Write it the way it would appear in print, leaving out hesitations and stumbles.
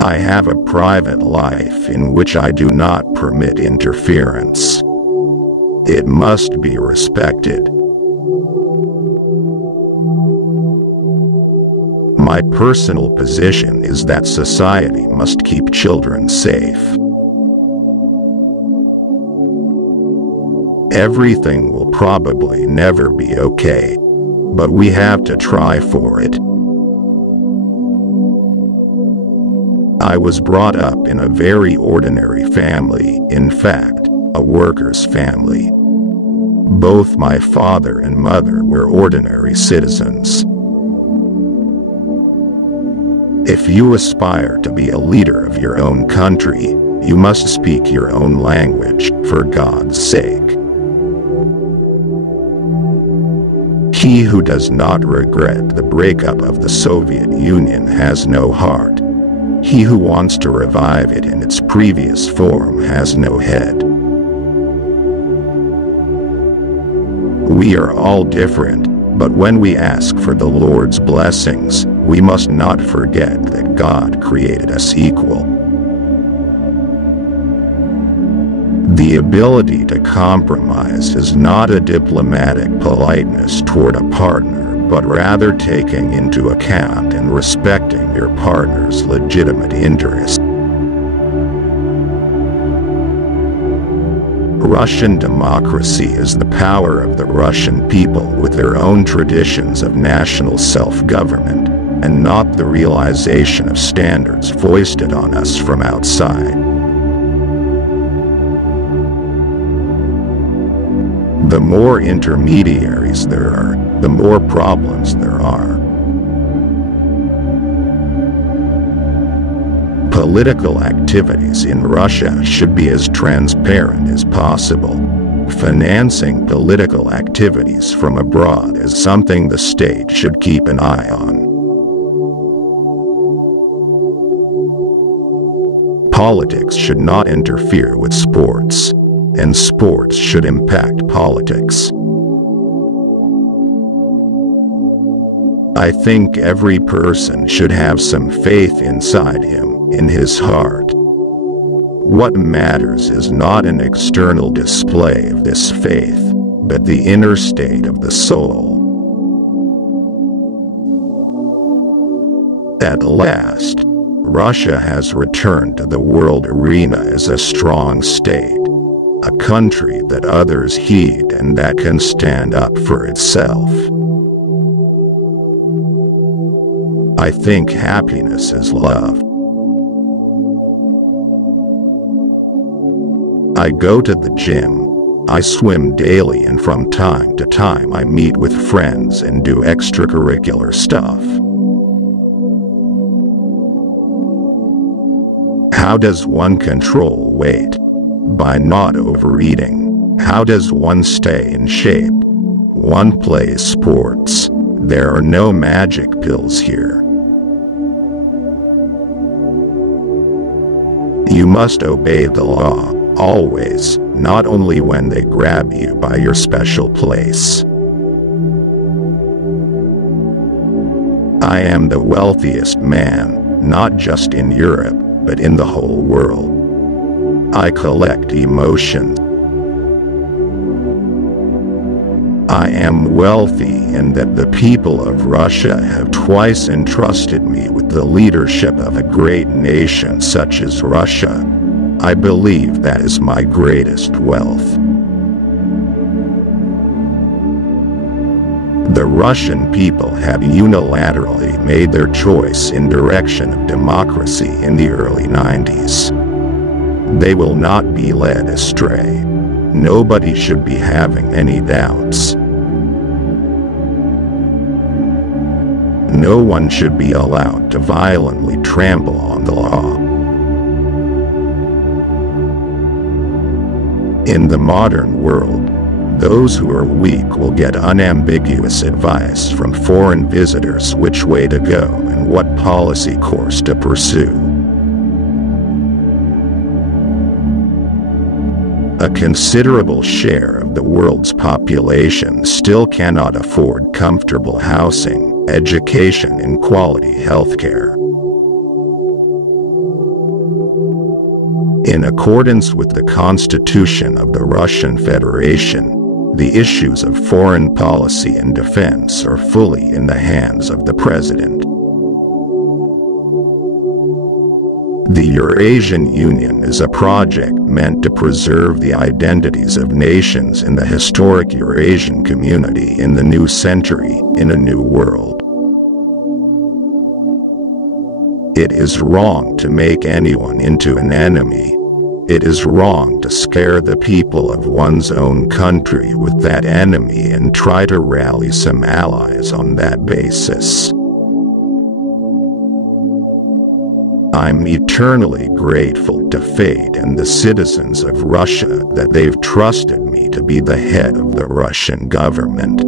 I have a private life in which I do not permit interference. It must be respected. My personal position is that society must keep children safe. Everything will probably never be okay, but we have to try for it. I was brought up in a very ordinary family, in fact, a worker's family. Both my father and mother were ordinary citizens. If you aspire to be a leader of your own country, you must speak your own language, for God's sake. He who does not regret the breakup of the Soviet Union has no heart. He who wants to revive it in its previous form has no head. We are all different, but when we ask for the Lord's blessings, we must not forget that God created us equal. The ability to compromise is not a diplomatic politeness toward a partner, but rather taking into account and respecting your partner's legitimate interests. Russian democracy is the power of the Russian people with their own traditions of national self-government, and not the realization of standards foisted on us from outside. The more intermediaries there are, the more problems there are. Political activities in Russia should be as transparent as possible. Financing political activities from abroad is something the state should keep an eye on. Politics should not interfere with sports, and sports should impact politics. I think every person should have some faith inside him, in his heart. What matters is not an external display of this faith, but the inner state of the soul. At last, Russia has returned to the world arena as a strong state, a country that others heed and that can stand up for itself. I think happiness is love. I go to the gym, I swim daily, and from time to time I meet with friends and do extracurricular stuff. How does one control weight? By not overeating. How does one stay in shape? One plays sports. There are no magic pills here. You must obey the law, always, not only when they grab you by your special place. I am the wealthiest man, not just in Europe, but in the whole world. I collect emotions. I am wealthy in that the people of Russia have twice entrusted me with the leadership of a great nation such as Russia. I believe that is my greatest wealth. The Russian people have unilaterally made their choice in direction of democracy in the early 90s. They will not be led astray. Nobody should be having any doubts. No one should be allowed to violently trample on the law. In the modern world, those who are weak will get unambiguous advice from foreign visitors which way to go and what policy course to pursue. A considerable share of the world's population still cannot afford comfortable housing, education and quality healthcare. In accordance with the Constitution of the Russian Federation, the issues of foreign policy and defense are fully in the hands of the President. The Eurasian Union is a project meant to preserve the identities of nations in the historic Eurasian community in the new century, in a new world. It is wrong to make anyone into an enemy. It is wrong to scare the people of one's own country with that enemy and try to rally some allies on that basis. I'm eternally grateful to fate and the citizens of Russia that they've trusted me to be the head of the Russian government.